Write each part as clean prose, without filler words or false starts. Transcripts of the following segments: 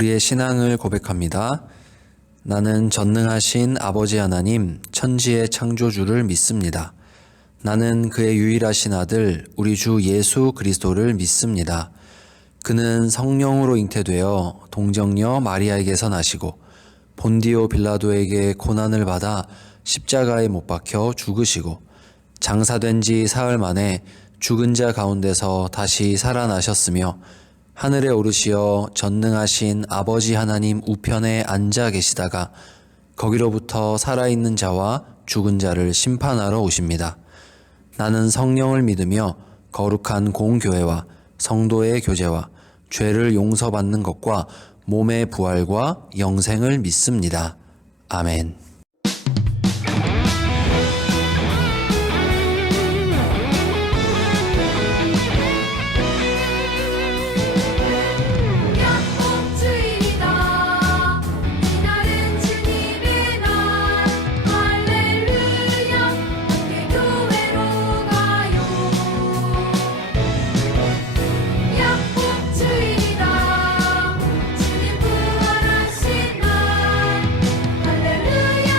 우리의 신앙을 고백합니다. 나는 전능하신 아버지 하나님, 천지의 창조주를 믿습니다. 나는 그의 유일하신 아들, 우리 주 예수 그리스도를 믿습니다. 그는 성령으로 잉태되어 동정녀 마리아에게서 나시고 본디오 빌라도에게 고난을 받아 십자가에 못 박혀 죽으시고 장사된 지 사흘 만에 죽은 자 가운데서 다시 살아나셨으며 하늘에 오르시어 전능하신 아버지 하나님 우편에 앉아 계시다가 거기로부터 살아있는 자와 죽은 자를 심판하러 오십니다. 나는 성령을 믿으며 거룩한 공교회와 성도의 교제와 죄를 용서받는 것과 몸의 부활과 영생을 믿습니다. 아멘. 할렐루야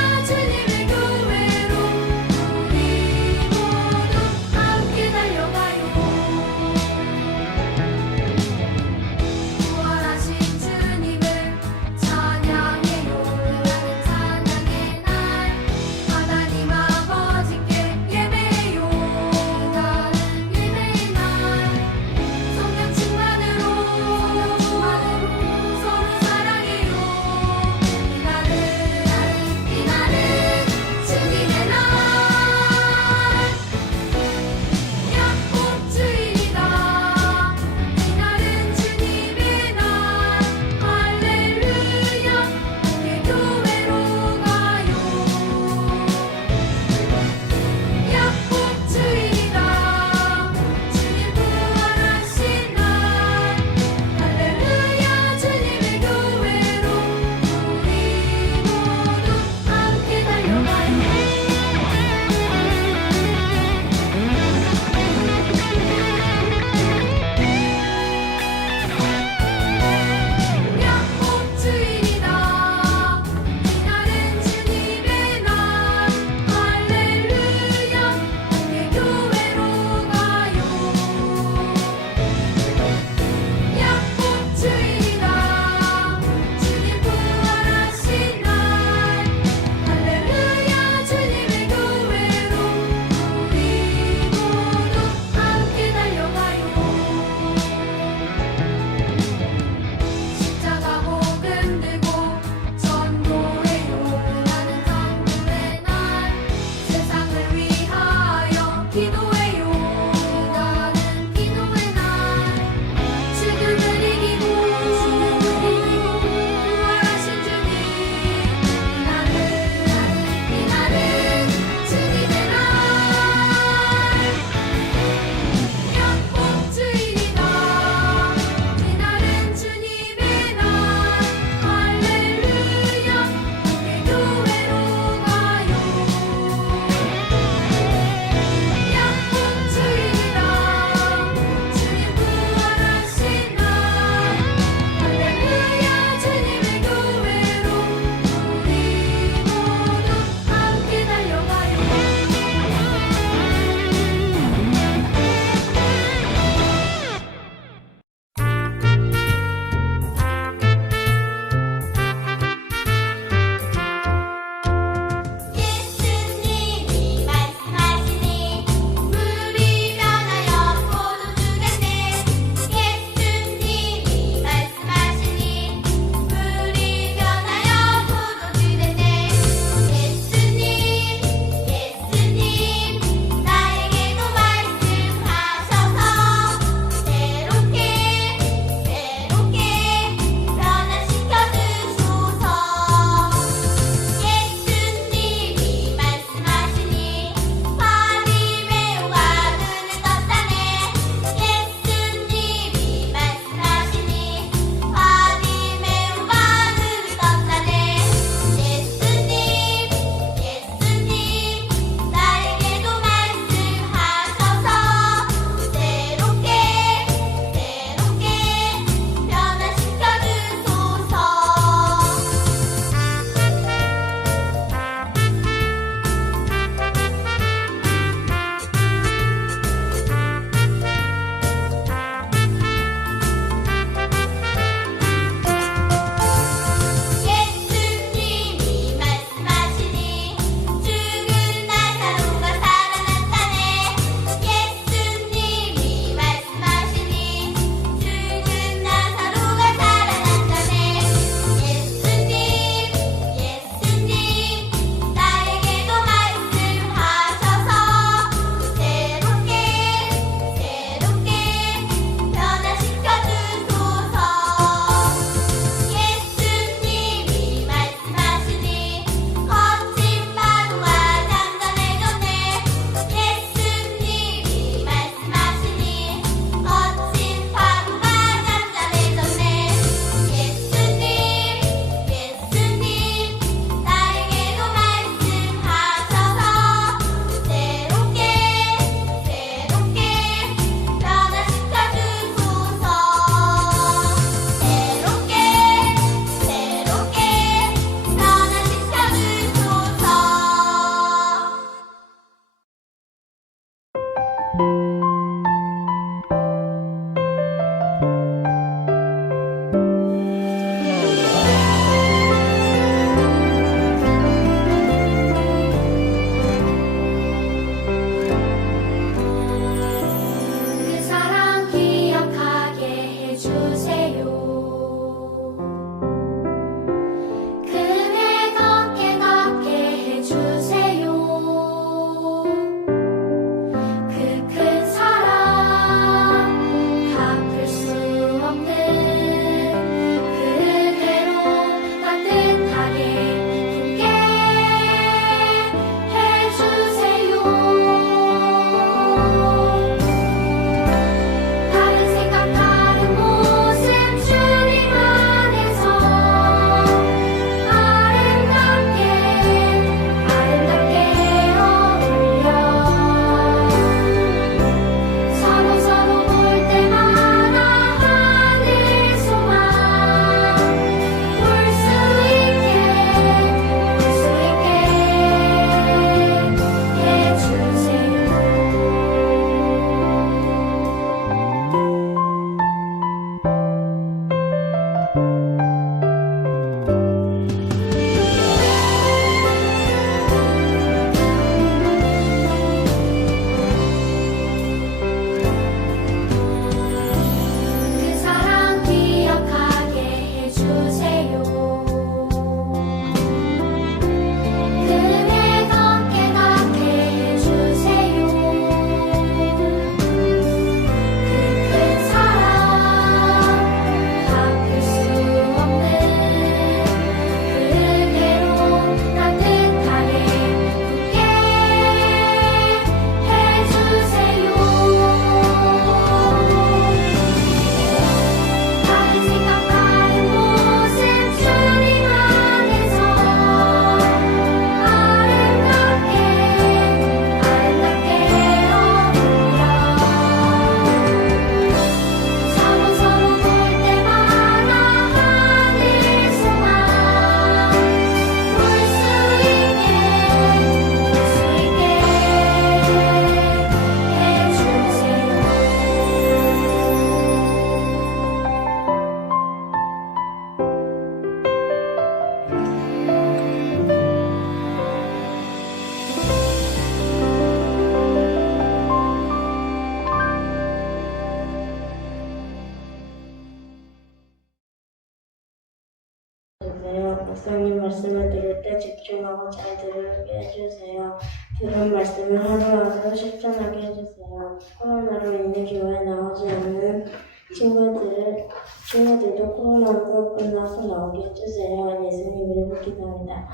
말씀을 들을 때 집중하고 잘 들게 해주세요. 들은 말씀을 하루하루 실천하게 해주세요. 코로나로 인해 교회에 나오지 않는 친구들도 코로나가 끝나서 나오게 해주세요. 예수님 이름으로 기도합니다.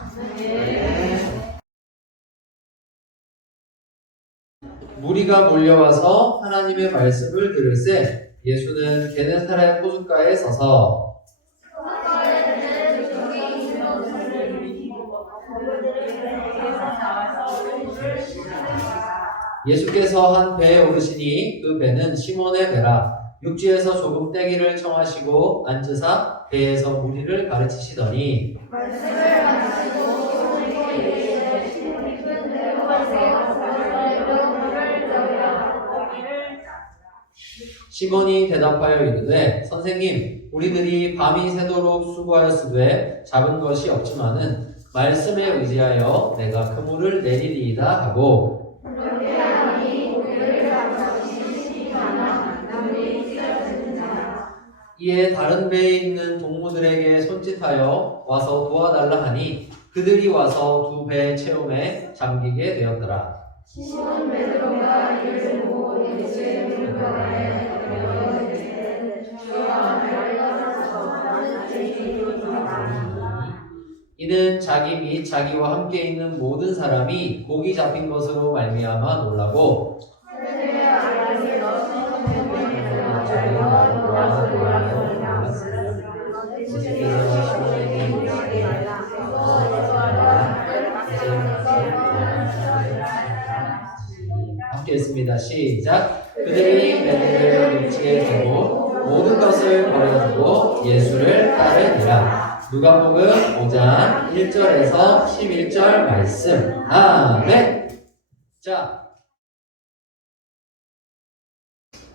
무리가 몰려와서 하나님의 말씀을 들을새 예수는 게네사렛 호숫가에 서서 예수께서 한 배에 오르시니 그 배는 시몬의 배라. 육지에서 조금 떼기를 청하시고 앉으사 배에서 무리를 가르치시더니 시몬이 대답하여 이르되 선생님 우리들이 밤이 새도록 수고하였으되 잡은 것이 없지만은 말씀에 의지하여 내가 그물을 내리리이다 하고 이에 다른 배에 있는 동무들에게 손짓하여 와서 도와달라 하니 그들이 와서 두 배 채움에 잠기게 되었더라. 시몬 베드로가 이를 보고 예수의 무릎바닥에 이는 자기 및 자기와 함께 있는 모든 사람이 고기 잡힌 것으로 말미암아 놀라고 함께 읽습니다. 시작. 그들이 배를 육지에 두고 모든 것을 버려두고 예수를 따르니라. 누가복음 5장 1절에서 11절 말씀. 아멘. 자,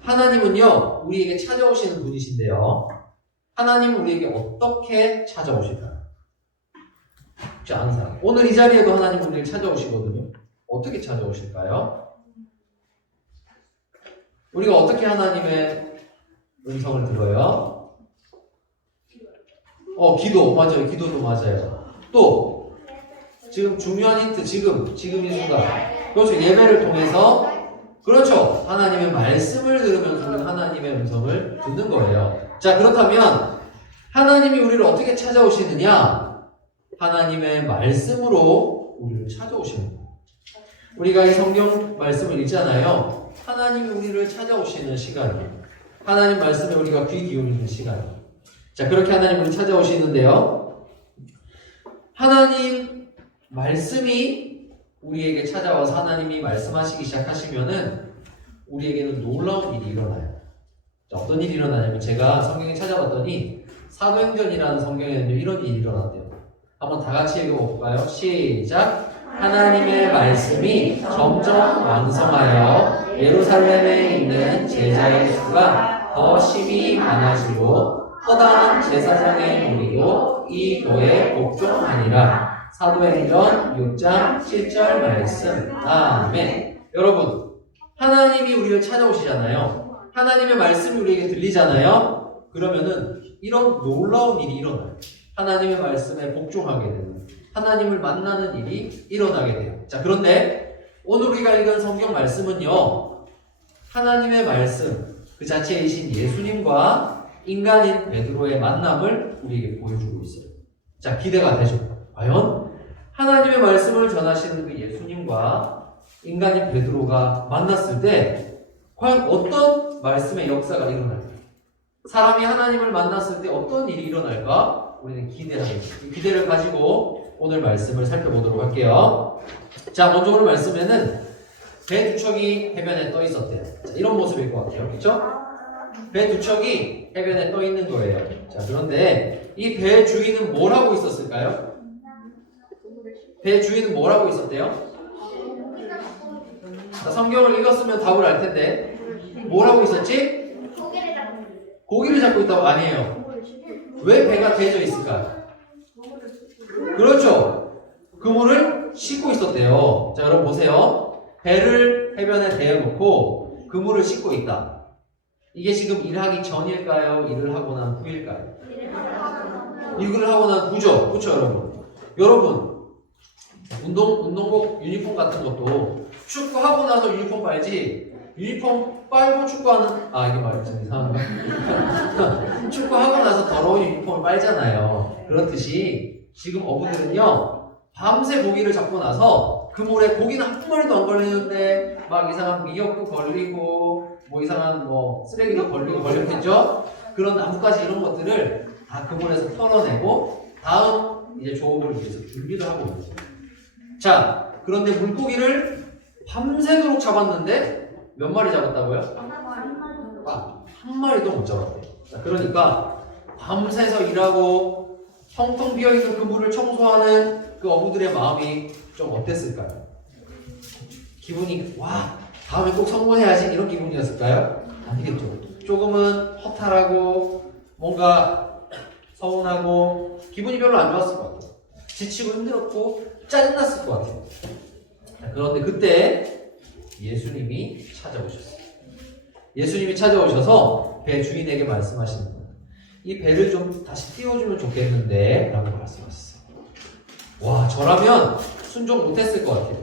하나님은요 우리에게 찾아오시는 분이신데요. 하나님은 우리에게 어떻게 찾아오실까요? 혹시 아는 사람? 오늘 이 자리에도 하나님은 우리를 찾아오시거든요. 어떻게 찾아오실까요? 우리가 어떻게 하나님의 음성을 들어요? 기도. 맞아요. 기도도 맞아요. 또 지금 중요한 힌트. 지금 이 순간. 그렇죠. 예배를 통해서 그렇죠. 하나님의 말씀을 들으면서 우리는 하나님의 음성을 듣는 거예요. 자, 그렇다면 하나님이 우리를 어떻게 찾아오시느냐? 하나님의 말씀으로 우리를 찾아오시는 거예요. 우리가 이 성경 말씀을 읽잖아요. 하나님이 우리를 찾아오시는 시간이에요. 하나님 말씀에 우리가 귀 기울이는 시간이에요. 자, 그렇게 하나님 우리를 찾아오시는데요. 하나님 말씀이 우리에게 찾아와서 하나님이 말씀하시기 시작하시면은 우리에게는 놀라운 일이 일어나요. 자, 어떤 일이 일어나냐면 제가 성경에 찾아봤더니 사도행전이라는 성경에는 이런 일이 일어났대요. 한번 다 같이 읽어볼까요? 시작. 하나님의 말씀이 점점 왕성하여 예루살렘에 있는 제자의 수가 더 심히 많아지고 허다한 제사장의 무리도 이 교회에 복종하니라. 사도행전 6장 7절 말씀. 아멘. 여러분, 하나님이 우리를 찾아오시잖아요. 하나님의 말씀이 우리에게 들리잖아요. 그러면은 이런 놀라운 일이 일어나요. 하나님의 말씀에 복종하게 되는, 하나님을 만나는 일이 일어나게 돼요. 자, 그런데 오늘 우리가 읽은 성경 말씀은요, 하나님의 말씀 그 자체이신 예수님과 인간인 베드로의 만남을 우리에게 보여주고 있어요. 자, 기대가 되죠. 과연 하나님의 말씀을 전하시는 그 예수님과 인간인 베드로가 만났을 때 과연 어떤 말씀의 역사가 일어날까? 사람이 하나님을 만났을 때 어떤 일이 일어날까? 우리는 기대를 가지고 오늘 말씀을 살펴보도록 할게요. 자, 먼저 오늘 말씀에는 배 두 척이 해변에 떠 있었대요. 자, 이런 모습일 것 같아요. 그렇죠? 배 두 척이 해변에 떠 있는 거예요. 자, 그런데 이 배 주인은 뭘 하고 있었을까요? 배 주인은 뭘 하고 있었대요? 자, 성경을 읽었으면 답을 알 텐데 뭘 하고 있었지? 고기를 잡고 있다고? 아니에요. 왜 배가 대져 있을까요? 그렇죠. 그물을 씻고 있었대요. 자, 여러분 보세요. 배를 해변에 대어놓고 그물을 씻고 있다. 이게 지금 일하기 전일까요? 일을 하고 난 후일까요? 일을 하고 난 후죠. 그렇죠, 여러분? 여러분 운동복 유니폼 같은 것도 축구하고 나서 유니폼 빨지 유니폼 빨고 축구하는 이게 말이 좀 이상한가? 축구하고 나서 더러운 유니폼을 빨잖아요. 그렇듯이 지금 어부들은요 밤새 고기를 잡고 나서 그물에 고기는 한 마리도 안 걸리는데 막 이상한 미역도 걸리고 뭐 이상한 뭐 쓰레기도 걸리고 걸렸겠죠? 그런 나뭇가지 이런 것들을 다 그물에서 털어내고 다음 이제 조업을 위해서 준비를 하고 있는 거예요. 자, 그런데 물고기를 밤새도록 잡았는데 몇 마리 잡았다고요? 한 마리도 못 잡았대요. 자, 그러니까 밤새서 일하고 텅텅 비어있는 그물을 청소하는 그 어부들의 마음이 좀 어땠을까요? 기분이 와 다음에 꼭 성공해야지 이런 기분이었을까요? 아니겠죠. 조금은 허탈하고 뭔가 서운하고 기분이 별로 안 좋았을 것 같아요. 지치고 힘들었고 짜증났을 것 같아요. 그런데 그때 예수님이 찾아오셨어요. 예수님이 찾아오셔서 배 주인에게 말씀하시는 거예요. 이 배를 좀 다시 띄워주면 좋겠는데 라고 말씀하셨어요. 와 저라면 순종 못했을 것 같아요.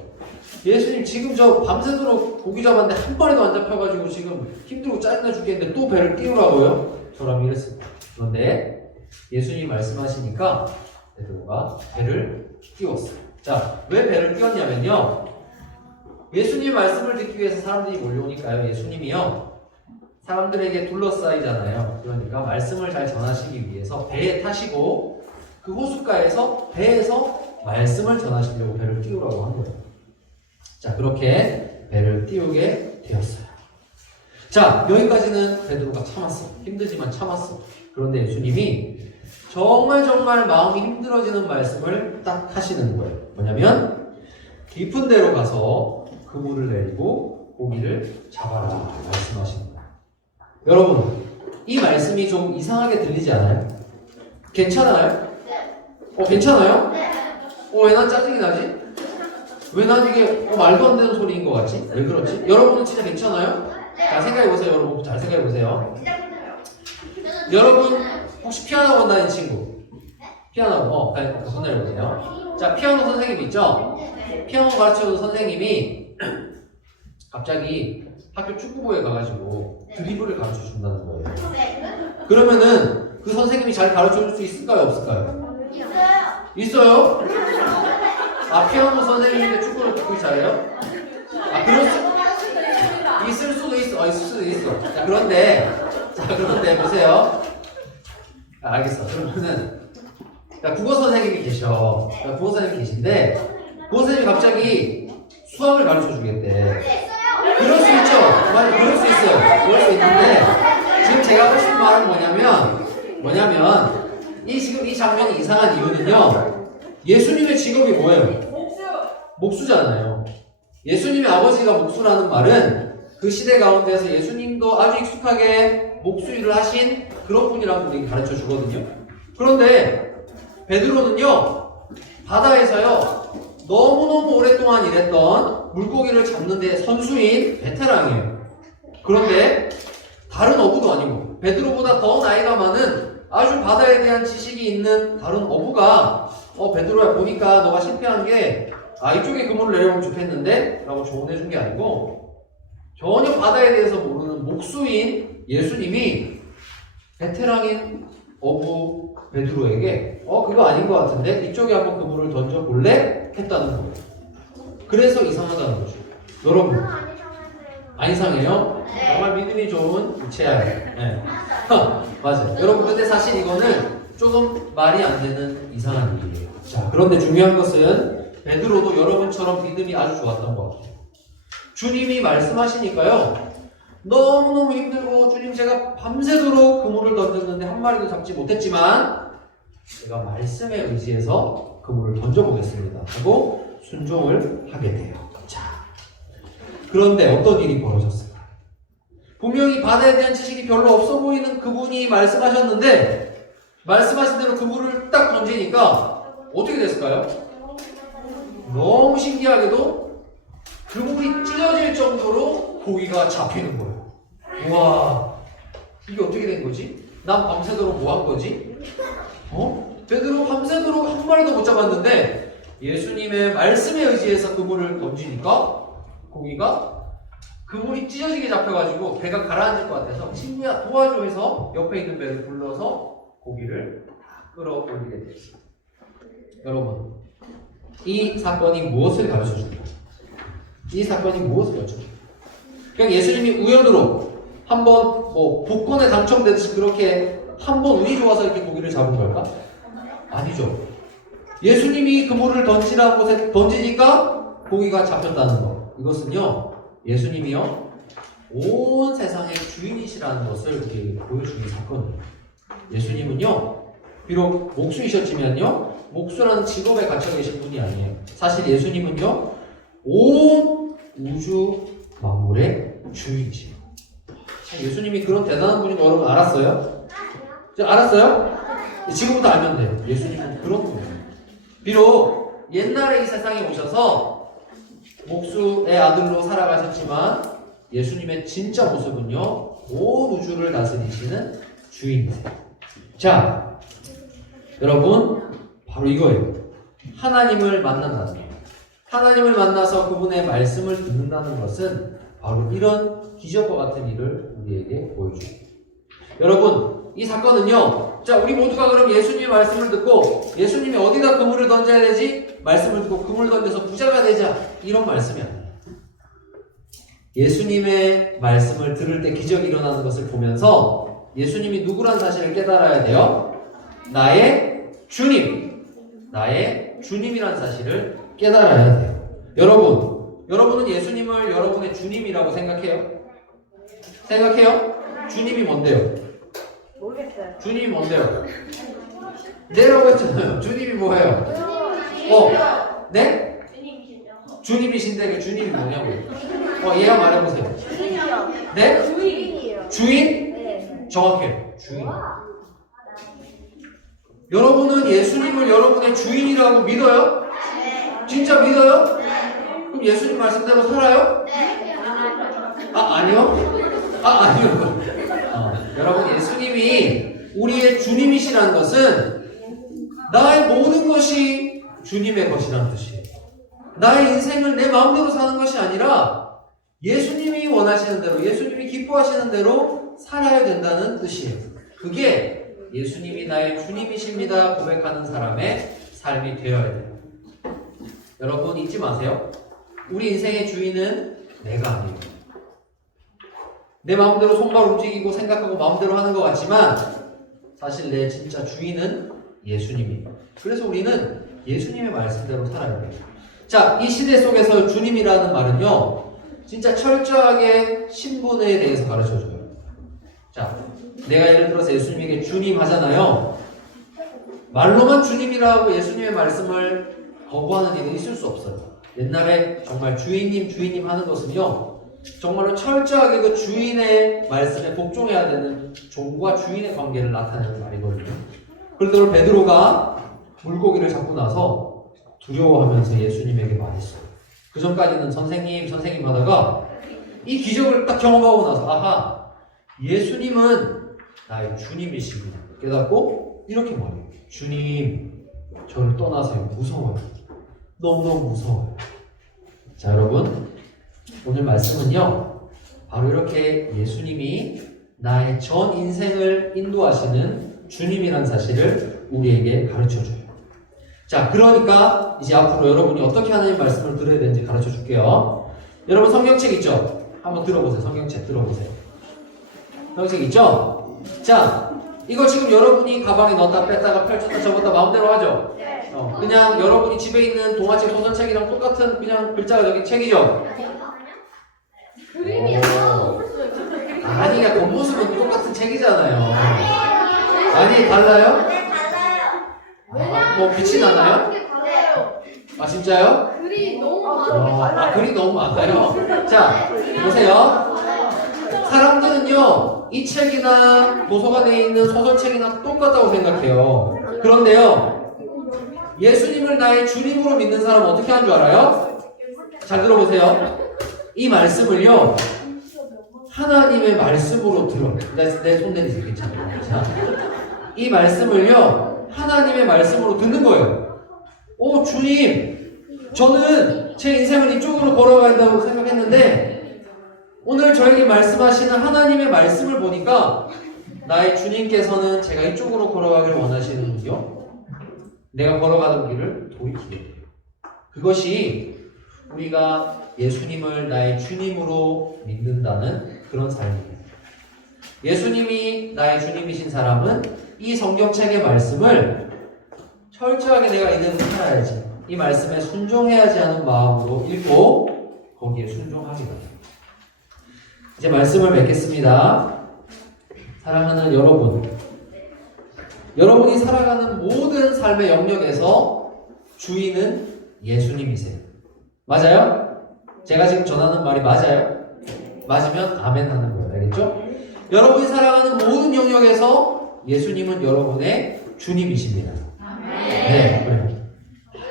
예수님 지금 저 밤새도록 고기 잡았는데 한 마리도 안 잡혀가지고 지금 힘들고 짜증나 죽겠는데 또 배를 띄우라고요? 저라면 이랬을 거예요. 그런데 예수님이 말씀하시니까 베드로가 배를 띄웠어요. 자, 왜 배를 띄웠냐면요. 예수님 말씀을 듣기 위해서 사람들이 몰려오니까요. 예수님이요. 사람들에게 둘러싸이잖아요. 그러니까 말씀을 잘 전하시기 위해서 배에 타시고 그 호숫가에서 배에서 말씀을 전하시려고 배를 띄우라고 한 거예요. 자, 그렇게 배를 띄우게 되었어요. 자, 여기까지는 베드로가 참았어. 힘들지만 참았어. 그런데 예수님이 정말 마음이 힘들어지는 말씀을 딱 하시는 거예요. 뭐냐면 깊은 데로 가서 그물을 내리고 고기를 잡아라 말씀하시는 거예요. 여러분, 이 말씀이 좀 이상하게 들리지 않아요? 괜찮아요? 괜찮아요? 왜 난 짜증이 나지? 왜 난 이게 말도 안 되는 소리인 것 같지? 왜 그렇지? 여러분은 진짜 괜찮아요? 잘 생각해보세요. 여러분 잘 생각해보세요. 여러분 혹시 피아노 학원 다니는 친구? 피아노 손 내려보세요. 자, 피아노 선생님 있죠? 피아노 가르쳐주는 선생님이 갑자기 학교 축구부에 가가지고 드리블을 가르쳐 준다는 거예요. 그러면은 그 선생님이 잘 가르쳐 줄 수 있을까요? 없을까요? 있어요? 피아노 선생님인데 축구를 그렇게 잘해요? 있을 수도 있어. 있을 수도 있어. 자, 그런데 보세요. 알겠어. 그러면은 국어 선생님이 계셔. 국어 선생님이 계신데 국어 선생님이 갑자기 수학을 가르쳐 주겠대. 그럴 수 있죠. 맞아요. 그럴 수 있어요. 그럴 수 있는데 지금 제가 하고 싶은 말은 뭐냐면 지금 이 장면이 이상한 이유는요. 예수님의 직업이 뭐예요? 목수잖아요. 예수님의 아버지가 목수라는 말은 그 시대 가운데서 예수님도 아주 익숙하게 목수 일을 하신 그런 분이라고 우리 가르쳐 주거든요. 그런데 베드로는요, 바다에서요, 너무너무 오랫동안 일했던 물고기를 잡는 데 선수인 베테랑이에요. 그런데 다른 어부도 아니고 베드로보다 더 나이가 많은 아주 바다에 대한 지식이 있는 다른 어부가 베드로야 보니까 너가 실패한 게 이쪽에 그물을 내려오면 좋겠는데? 라고 조언해 준 게 아니고 전혀 바다에 대해서 모르는 목수인 예수님이 베테랑인 어부 베드로에게 그거 아닌 것 같은데? 이쪽에 한번 그물을 던져볼래? 했다는 거예요. 그래서 이상하다는 거죠. 여러분 안 이상해요? 정말 믿음이 좋은 유채아예요. 네. 맞아요. 여러분 근데 사실 이거는 조금 말이 안 되는 이상한 일이에요. 자, 그런데 중요한 것은 베드로도 여러분처럼 믿음이 아주 좋았던 것 같아요. 주님이 말씀하시니까요. 너무너무 힘들고 주님 제가 밤새도록 그물을 던졌는데 한 마리도 잡지 못했지만 제가 말씀에 의지해서 그물을 던져보겠습니다 하고 순종을 하게 돼요. 자, 그런데 어떤 일이 벌어졌을까? 분명히 바다에 대한 지식이 별로 없어 보이는 그분이 말씀하셨는데 말씀하신 대로 그물을 딱 던지니까 어떻게 됐을까요? 너무 신기하게도 그물이 찢어질 정도로 고기가 잡히는 거예요. 와, 이게 어떻게 된 거지? 난 밤새도록 뭐 한 거지? 베드로 밤새도록 한 마리도 못 잡았는데 예수님의 말씀에 의지해서 그물을 던지니까 고기가 그물이 찢어지게 잡혀가지고 배가 가라앉을 것 같아서 친구야 도와줘 해서 옆에 있는 배를 불러서 고기를 끌어올리게 됐습니다. 여러분, 이 사건이 무엇을 가르쳐 줍니까? 이 사건이 무엇을 가르쳐 줍니까? 그냥 예수님이 우연으로 한번 뭐 복권에 당첨되듯이 그렇게 한번 운이 좋아서 이렇게 고기를 잡은 걸까? 아니죠. 예수님이 그물을 던지라는 곳에 던지니까 고기가 잡혔다는 것. 이것은요, 예수님이요, 온 세상의 주인이시라는 것을 우리에게 보여주는 사건이에요. 예수님은요, 비록 목수이셨지만요, 목수라는 직업에 갇혀 계신 분이 아니에요. 사실 예수님은요, 온 우주 만물의 주인이시에요. 예수님이 그런 대단한 분인 거 여러분 알았어요? 알았어요? 지금부터 알면 돼요. 예수님은 그런 분이에요. 비록 옛날에 이 세상에 오셔서 목수의 아들로 살아가셨지만 예수님의 진짜 모습은요, 온 우주를 다스리시는 주인이세요. 자, 여러분, 바로 이거예요. 하나님을 만난다는 거예요. 하나님을 만나서 그분의 말씀을 듣는다는 것은 바로 이런 기적과 같은 일을 우리에게 보여줍니다. 여러분, 이 사건은요, 자, 우리 모두가 그럼 예수님의 말씀을 듣고 예수님이 어디다 그물을 던져야 되지? 말씀을 듣고 그물을 던져서 부자가 되자, 이런 말씀이 아니에요. 예수님의 말씀을 들을 때 기적이 일어나는 것을 보면서 예수님이 누구란 사실을 깨달아야 돼요. 나의 주님, 나의 주님이란 사실을 깨달아야 돼요. 여러분은 예수님을 여러분의 주님이라고 생각해요? 생각해요? 주님이 뭔데요? 모르겠어요. 주님이 뭔데요? 네라고 했잖아요. 주님이 뭐예요? 네? 주님이신데 그 주님이 뭐냐고요? 얘가 말해보세요. 주인이요. 네? 주인이에요. 주인? 네. 정확해요. 주인. 여러분은 예수님을 여러분의 주인이라고 믿어요? 진짜 믿어요? 그럼 예수님 말씀대로 살아요? 아니요? 아니요. 여러분, 예수님이 우리의 주님이시라는 것은 나의 모든 것이 주님의 것이라는 뜻이에요. 나의 인생을 내 마음대로 사는 것이 아니라 예수님이 원하시는 대로, 예수님이 기뻐하시는 대로 살아야 된다는 뜻이에요. 그게 예수님이 나의 주님이십니다 고백하는 사람의 삶이 되어야 돼요. 여러분, 잊지 마세요. 우리 인생의 주인은 내가 아니에요. 내 마음대로 손발 움직이고 생각하고 마음대로 하는 것 같지만 사실 내 진짜 주인은 예수님이에요. 그래서 우리는 예수님의 말씀대로 살아야 돼요. 자, 이 시대 속에서 주님이라는 말은요, 진짜 철저하게 신분에 대해서 가르쳐줘요. 자, 내가 예를 들어서 예수님에게 주님 하잖아요. 말로만 주님이라고 예수님의 말씀을 거부하는 일은 있을 수 없어요. 옛날에 정말 주인님 하는 것은요, 정말로 철저하게 그 주인의 말씀에 복종해야 되는 종과 주인의 관계를 나타내는 말이거든요. 그런데 베드로가 물고기를 잡고 나서 두려워하면서 예수님에게 말했어요. 그 전까지는 선생님 하다가 이 기적을 딱 경험하고 나서 아하, 예수님은 나의 주님이시구나 깨닫고 이렇게 말해요. 주님, 저를 떠나세요. 무서워요. 너무너무 무서워요. 자, 여러분, 오늘 말씀은요, 바로 이렇게 예수님이 나의 전 인생을 인도하시는 주님이라는 사실을 우리에게 가르쳐줘요. 자, 그러니까 이제 앞으로 여러분이 어떻게 하나님 말씀을 들어야 되는지 가르쳐 줄게요. 여러분, 성경책 있죠? 한번 들어보세요. 성경책 들어보세요. 성경책 있죠? 자, 이거 지금 여러분이 가방에 넣었다 뺐다가 펼쳤다 접었다 마음대로 하죠? 그냥 여러분이 집에 있는 동화책, 소설책이랑 똑같은 그냥 글자가 적힌 책이죠? 아니, 그냥 겉모습은 똑같은 책이잖아요. 아니, 달라요? 네, 달라요. 뭐 빛이 나나요? 아, 진짜요? 글이 너무 많아요. 글이 너무 많아요. 자, 보세요. 사람들은요, 이 책이나 도서관에 있는 소설책이나 똑같다고 생각해요. 그런데요, 예수님을 나의 주님으로 믿는 사람은 어떻게 하는 줄 알아요? 잘 들어보세요. 이 말씀을요, 하나님의 말씀으로 들어. 내 손 내리세요. 괜찮아요. 자, 이 말씀을요, 하나님의 말씀으로 듣는 거예요. 오, 주님, 저는 제 인생을 이쪽으로 걸어가야 한다고 생각했는데 오늘 저에게 말씀하시는 하나님의 말씀을 보니까 나의 주님께서는 제가 이쪽으로 걸어가기를 원하시는군요. 내가 걸어가던 길을 돌이키게 돼요. 그것이 우리가 예수님을 나의 주님으로 믿는다는 그런 삶이에요. 예수님이 나의 주님이신 사람은 이 성경책의 말씀을 철저하게 내가 이대로 살아야지, 이 말씀에 순종해야지 하는 마음으로 읽고 거기에 순종합니다. 이제 말씀을 맺겠습니다. 사랑하는 여러분, 여러분이 살아가는 모든 삶의 영역에서 주인은 예수님이세요. 맞아요? 제가 지금 전하는 말이 맞아요? 맞으면 아멘 하는 거예요. 알겠죠? 여러분이 살아가는 모든 영역에서 예수님은 여러분의 주님이십니다. 네, 그래요.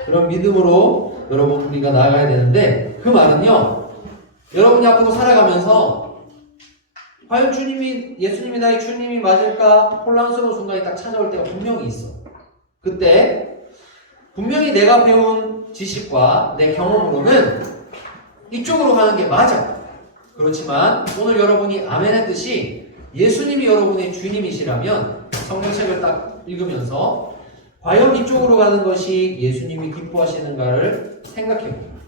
그런 믿음으로 여러분 우리가 나아가야 되는데, 그 말은요, 여러분이 앞으로 살아가면서 과연 예수님이 나의 주님이 맞을까 혼란스러운 순간이 딱 찾아올 때가 분명히 있어. 그때 분명히 내가 배운 지식과 내 경험으로는 이쪽으로 가는 게 맞아. 그렇지만 오늘 여러분이 아멘 했듯이 예수님이 여러분의 주님이시라면 성경책을 딱 읽으면서 과연 이쪽으로 가는 것이 예수님이 기뻐하시는가를 생각해봅니다.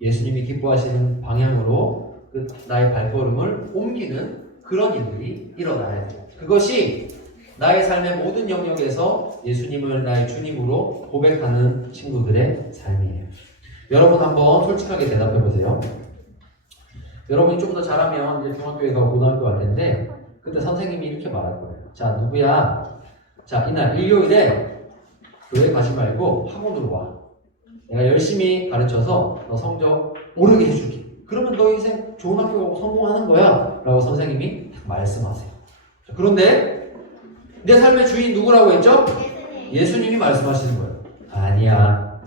예수님이 기뻐하시는 방향으로 나의 발걸음을 옮기는 그런 일들이 일어나야 돼요. 그것이 나의 삶의 모든 영역에서 예수님을 나의 주님으로 고백하는 친구들의 삶이에요. 여러분 한번 솔직하게 대답해 보세요. 여러분이 좀 더 잘하면 이제 중학교에 가고 고등학교 갈 텐데, 그때 선생님이 이렇게 말할 거예요. 자, 누구야? 자, 이날 일요일에 교회 가지 말고 학원으로 와. 내가 열심히 가르쳐서 너 성적 오르게 해줄게. 그러면 너 인생 좋은 학교 가고 성공하는 거야 라고 선생님이 말씀하세요. 자, 그런데 내 삶의 주인 누구라고 했죠? 예수님이 말씀하시는 거예요. 아니야,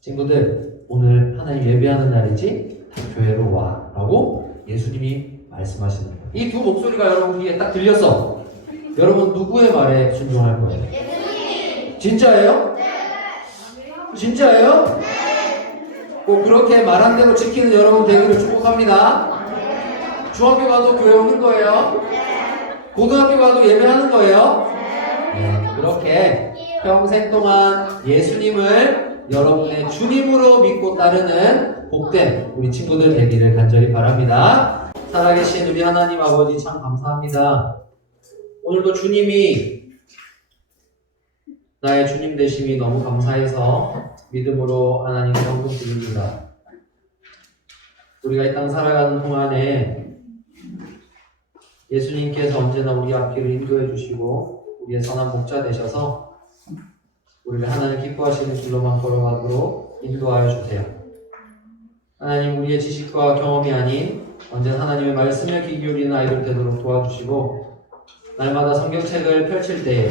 친구들 오늘 하나님 예배하는 날이지, 다 교회로 와 라고 예수님이 말씀하시는 거예요. 이 두 목소리가 여러분 귀에 딱 들렸어. 여러분 누구의 말에 순종할 거예요? 진짜예요? 진짜예요? 꼭 그렇게 말한 대로 지키는 여러분 되기를 축복합니다. 중학교 가도 교회 오는 거예요? 고등학교 가도 예배하는 거예요? 네, 그렇게 평생 동안 예수님을 여러분의 주님으로 믿고 따르는 복된 우리 친구들 되기를 간절히 바랍니다. 살아계신 우리 하나님 아버지 참 감사합니다. 오늘도 주님이 나의 주님 되심이 너무 감사해서 믿음으로 하나님 경동 드립니다. 우리가 이 땅 살아가는 동안에 예수님께서 언제나 우리 앞길을 인도해 주시고 우리의 선한 목자 되셔서 우리를 하나님 기뻐하시는 길로만 걸어가도록 인도하여 주세요. 하나님, 우리의 지식과 경험이 아닌 언제나 하나님의 말씀에 귀 기울이는 아이들 되도록 도와주시고, 날마다 성경책을 펼칠 때에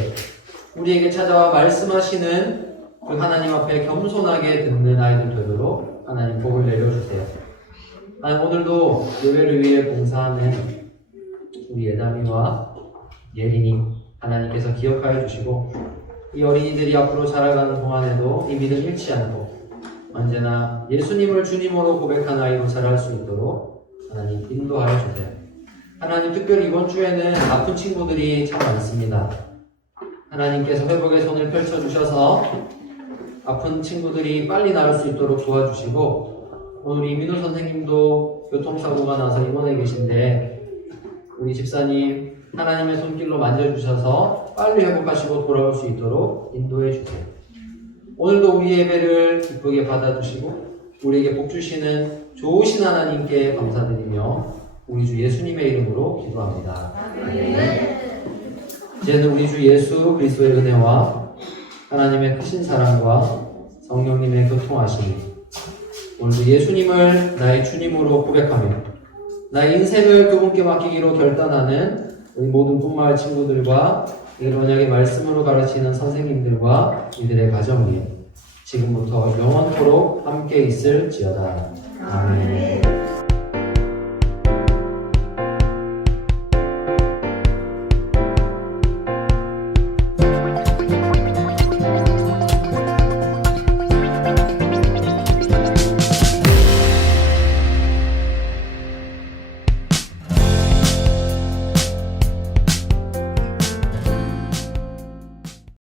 우리에게 찾아와 말씀하시는 그 하나님 앞에 겸손하게 듣는 아이들 되도록 하나님 복을 내려주세요. 하나님, 오늘도 예배를 위해 봉사하는 우리 예담이와 예린이 하나님께서 기억하여 주시고, 이 어린이들이 앞으로 자라가는 동안에도 이 믿음 잃지 않고 언제나 예수님을 주님으로 고백하는 아이로 자랄 수 있도록 하나님 인도하여 주세요. 하나님, 특별히 이번 주에는 아픈 친구들이 참 많습니다. 하나님께서 회복의 손을 펼쳐주셔서 아픈 친구들이 빨리 나을 수 있도록 도와주시고, 오늘 이민우 선생님도 교통사고가 나서 입원해 계신데 우리 집사님 하나님의 손길로 만져주셔서 빨리 회복하시고 돌아올 수 있도록 인도해 주세요. 오늘도 우리 예배를 기쁘게 받아주시고 우리에게 복 주시는 좋으신 하나님께 감사드리며 우리 주 예수님의 이름으로 기도합니다. 이제는 우리 주 예수 그리스도의 은혜와 하나님의 크신 사랑과 성령님의 교통하심이, 오늘도 예수님을 나의 주님으로 고백하며 나의 인생을 그분께 맡기기로 결단하는 우리 모든 분마을 친구들과 이들 언약의 말씀으로 가르치는 선생님들과 이들의 가정이 지금부터 영원토록 함께 있을지어다. 아멘.